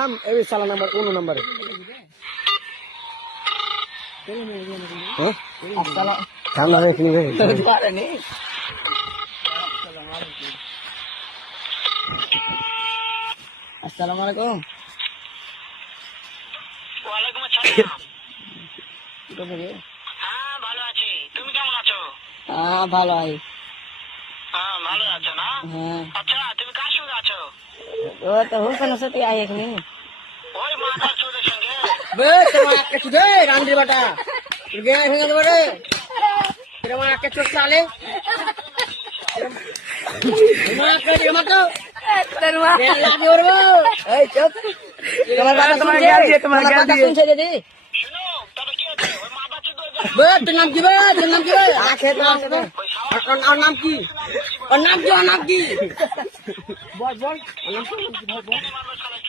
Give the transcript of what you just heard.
salah nomor 1 nomor. Salah ni sini. Assalamualaikum. ওয়ালাইকুম আসসালাম। কোথায়? হ্যাঁ ভালো আছি, তুমি কেমন আছো? ভালো আছি। হ্যাঁ ভালো আছো না? হ্যাঁ। আচ্ছা তুমি কার সঙ্গে আছো? ও তো হোসেন সাথে আই এখানে। ওই মাথার চোরের সঙ্গে। বে তোমার একটা চুদে রান্দি বাটা গে ভেঙে দেবো রে তোমার একটা চোখ চালে তোমার একটা জমা তো লাগে ওরবো এই চুপ। তোমার কথা তোমার জ্ঞান দিয়ে তোমার জ্ঞান দিয়ে শুনছে দিদি। শুনো তবে কি হচ্ছে ওই মাথার চোর বে তোর নাম কি বে তোর নাম কি বে আছে তো আছে বে আর নাম কি ওর নাম কি বল বল মানুষ